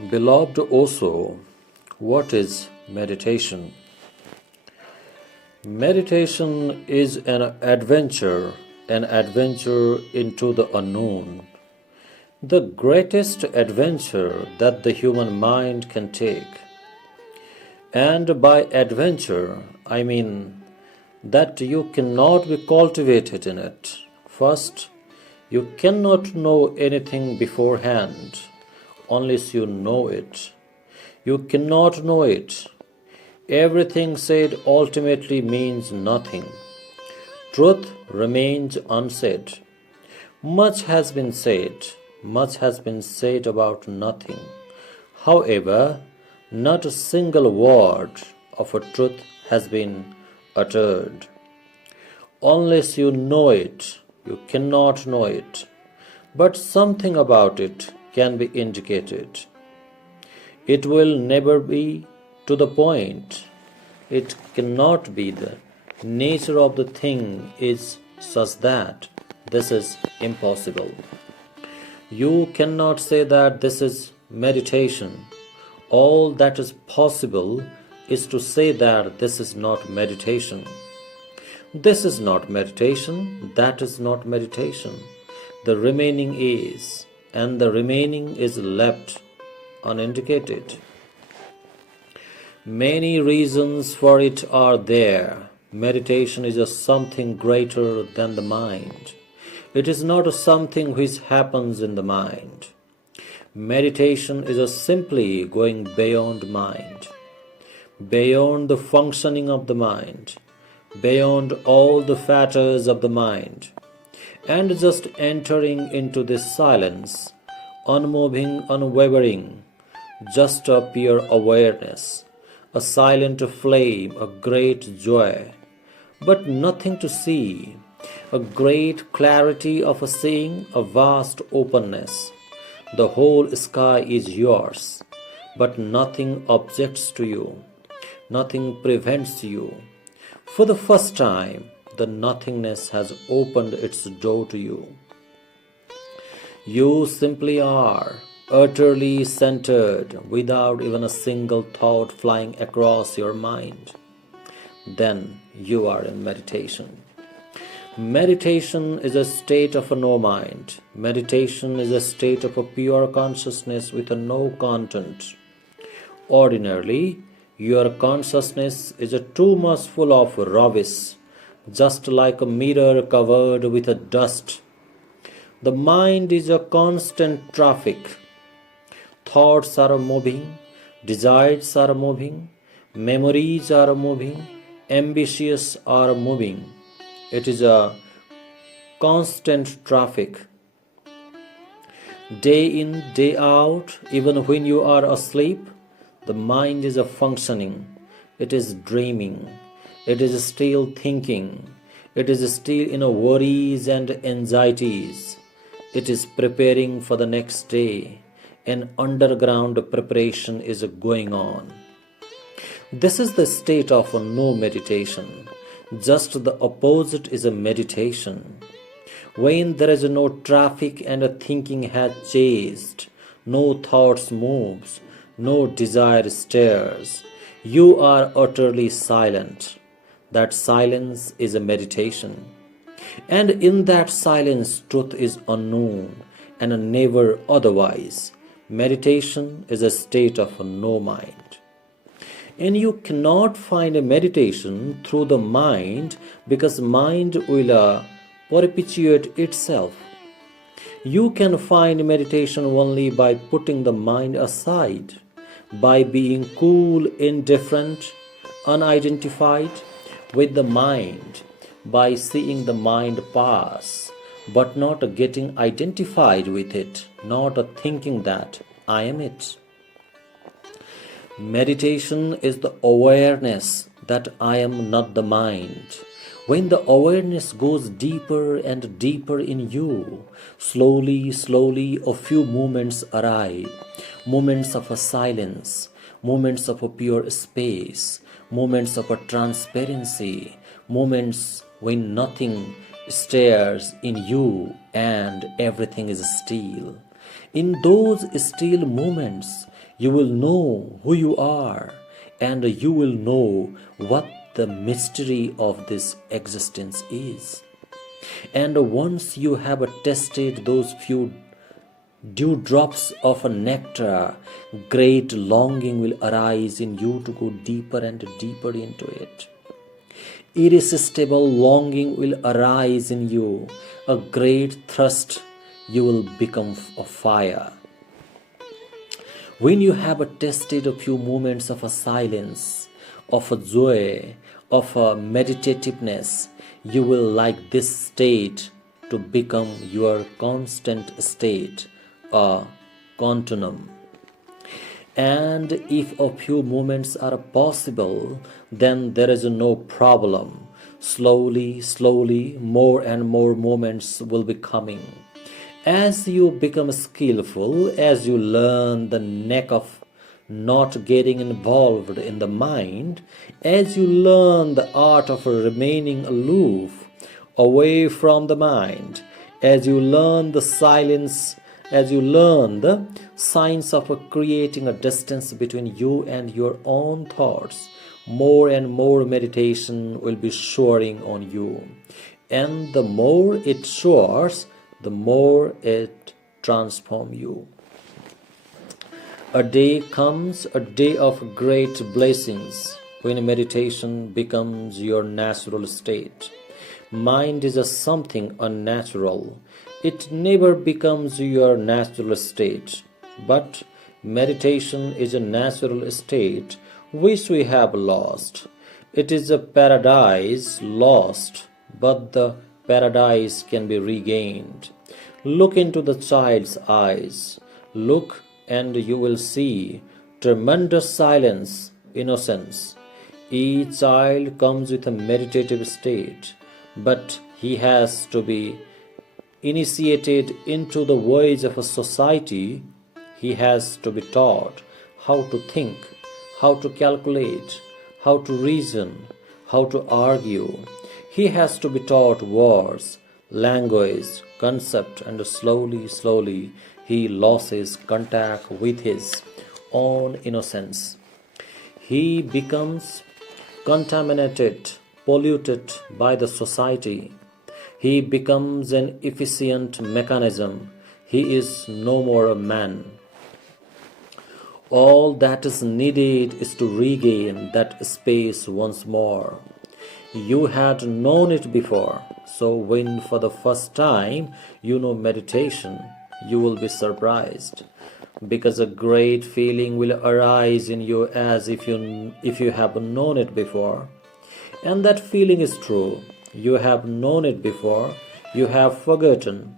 Beloved Osho, what is meditation? Meditation is an adventure into the unknown, the greatest adventure that the human mind can take. And by adventure, I mean that you cannot be cultivated in it. First, you cannot know anything beforehand unless you know it. You cannot know it. Everything said ultimately means nothing. Truth remains unsaid. Much has been said about nothing. However, not a single word of a truth has been uttered. Unless you know it, you cannot know it. But something about it can be indicated. It will never be to the point. It cannot be. The nature of the thing is such that this is impossible. You cannot say that this is meditation. All that is possible is to say that this is not meditation. This is not meditation, that is not meditation. The remaining is, and the remaining is left unindicated. Many reasons for it are there. Meditation is a something greater than the mind. It is not a something which happens in the mind. Meditation is a simply going beyond mind, beyond the functioning of the mind, beyond all the fetters of the mind, and just entering into this silence, unmoving, unwavering, just a pure awareness, a silent flame, a great joy, but nothing to see, a great clarity of a seeing, a vast openness. The whole sky is yours, but nothing objects to you, nothing prevents you. For the first time, the nothingness has opened its door to you. You simply are, utterly centered, without even a single thought flying across your mind. Then you are in meditation. Meditation is a state of a no mind. Meditation is a state of a pure consciousness with a no content. Ordinarily, your consciousness is too much full of rubbish, just like a mirror covered with a dust. The mind is a constant traffic. Thoughts are moving, desires are moving, memories are moving, ambitions are moving. It is a constant traffic. Day in, day out, even when you are asleep, the mind is a functioning. It is dreaming. It is still thinking. It is still in worries and anxieties. It is preparing for the next day. An underground preparation is going on. This is the state of no meditation. Just the opposite is a meditation. When there is no traffic and thinking has chased, no thoughts moves, no desire stirs, you are utterly silent. That silence is a meditation. And in that silence, truth is unknown and never otherwise. Meditation is a state of no mind. And you cannot find a meditation through the mind because mind will perpetuate itself. You can find meditation only by putting the mind aside, by being cool, indifferent, unidentified with the mind, by seeing the mind pass, but not getting identified with it, not thinking that I am it. Meditation is the awareness that I am not the mind. When the awareness goes deeper and deeper in you, slowly, a few moments arrive, moments of a silence, moments of a pure space, moments of a transparency, moments when nothing stirs in you and everything is still. In those still moments, You will know who you are, and you will know what the mystery of this existence is. And once you have tasted those few dewdrops of a nectar, great longing will arise in you to go deeper and deeper into it. Irresistible longing will arise in you, a great thirst. You will become a fire. When you have tasted a few moments of a silence, of a joy, of a meditativeness, you will like this state to become your constant state, a continuum. And if a few moments are possible, then there is no problem. Slowly, more and more moments will be coming. As you become skillful, as you learn the knack of not getting involved in the mind, as you learn the art of remaining aloof, away from the mind, as you learn the silence, as you learn the science of creating a distance between you and your own thoughts, more and more meditation will be showering on you. And the more it showers, the more it transforms you. A day comes, a day of great blessings, when meditation becomes your natural state. Mind is a something unnatural. It never becomes your natural state. But meditation is a natural state which we have lost. It is a paradise lost, but the paradise can be regained. Look into the child's eyes. Look and you will see tremendous silence, innocence. Each child comes with a meditative state, but he has to be initiated into the ways of a society. He has to be taught how to think, how to calculate, how to reason, how to argue. He has to be taught words, language, concept, and slowly he loses contact with his own innocence. He becomes contaminated, polluted by the society. He becomes an efficient mechanism. He is no more a man. All that is needed is to regain that space once more. You had known it before, so when for the first time you know meditation, you will be surprised, because a great feeling will arise in you as if you have known it before. And that feeling is true. You have known it before, you have forgotten.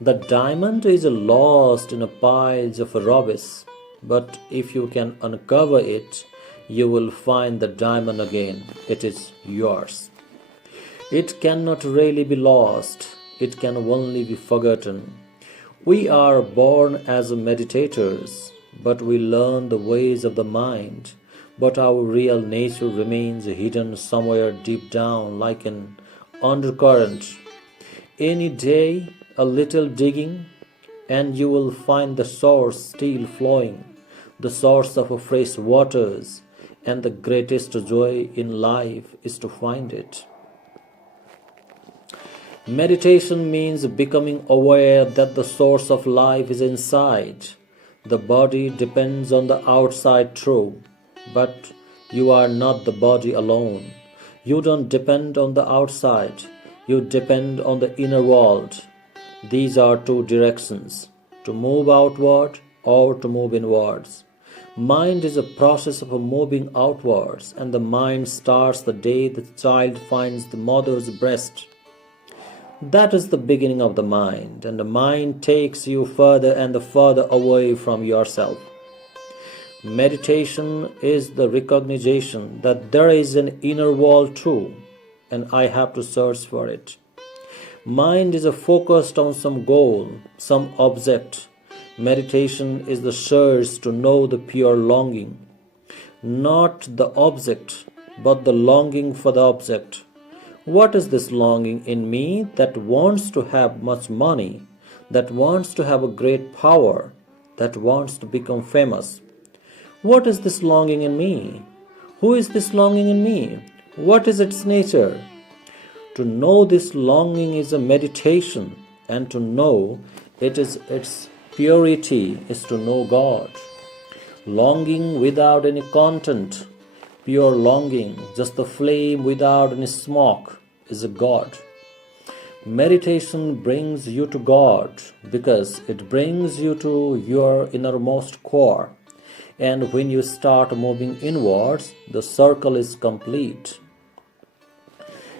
The diamond is lost in a piles of rubbish, but if you can uncover it, you will find the diamond again. It is yours. It cannot really be lost. It can only be forgotten. We are born as meditators, but we learn the ways of the mind. But our real nature remains hidden somewhere deep down like an undercurrent. Any day, a little digging, and you will find the source still flowing, the source of fresh waters, and the greatest joy in life is to find it. Meditation means becoming aware that the source of life is inside. The body depends on the outside, true, but you are not the body alone. You don't depend on the outside. You depend on the inner world. These are two directions, to move outward or to move inwards. Mind is a process of moving outwards, and the mind starts the day the child finds the mother's breast. That is the beginning of the mind, and the mind takes you further and further away from yourself. Meditation is the recognition that there is an inner world too, and I have to search for it. Mind is focused on some goal, some object. Meditation is the search to know the pure longing, not the object, but the longing for the object. What is this longing in me that wants to have much money, that wants to have a great power, that wants to become famous? What is this longing in me? Who is this longing in me? What is its nature? To know this longing is a meditation, and to know it is its purity is to know God. Longing without any content, pure longing, just the flame without any smoke, is a God. Meditation brings you to God because it brings you to your innermost core. And when you start moving inwards, the circle is complete.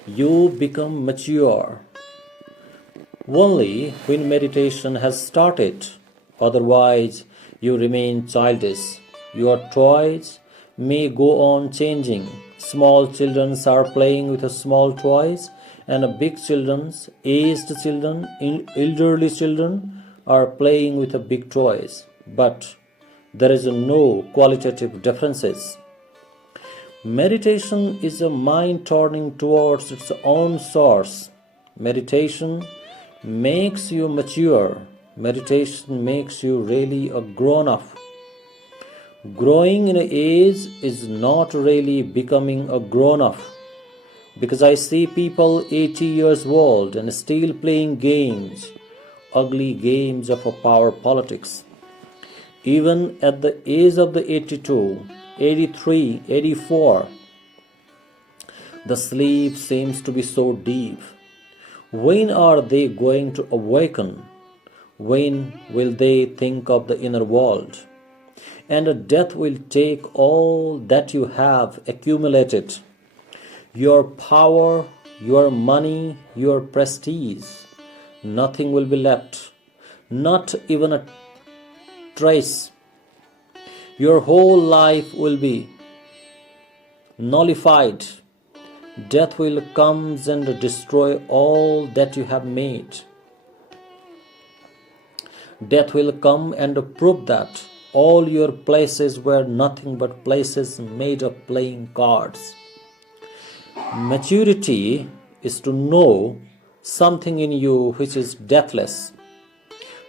You become mature only when meditation has started. Otherwise, you remain childish. Your toys may go on changing. Small children are playing with small toys, and big children, aged children, elderly children are playing with big toys. But there is no qualitative differences. Meditation is a mind turning towards its own source. Meditation makes you mature. Meditation makes you really a grown-up. Growing in age is not really becoming a grown-up, because I see people 80 years old and still playing games, ugly games of power politics. Even at the age of the 82, 83, 84, the sleep seems to be so deep. When are they going to awaken? When will they think of the inner world? And death will take all that you have accumulated. Your power, your money, your prestige. Nothing will be left. Not even a trace. Your whole life will be nullified. Death will come and destroy all that you have made. Death will come and prove that all your places were nothing but places made of playing cards. Maturity is to know something in you which is deathless,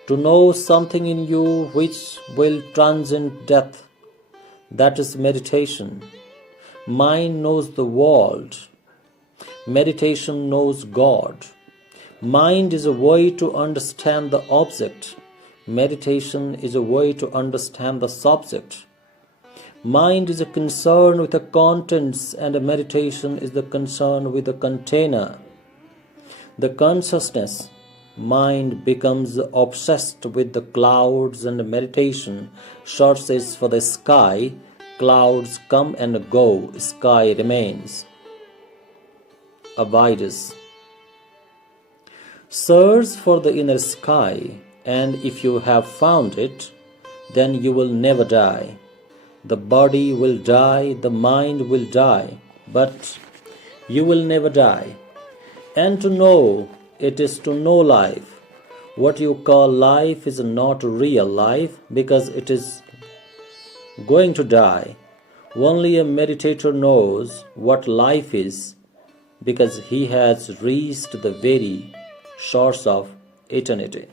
to know something in you which will transcend death. That is meditation. Mind knows the world. Meditation knows God. Mind is a way to understand the object. Meditation is a way to understand the subject. Mind is a concern with the contents, and meditation is the concern with the container. The consciousness mind becomes obsessed with the clouds, and meditation searches for the sky. Clouds come and go, sky remains, abides. Search for the inner sky, and if you have found it, then you will never die. The body will die, the mind will die, but you will never die. And to know it is to know life. What you call life is not real life, because it is going to die. Only a meditator knows what life is, because he has reached the very source of eternity.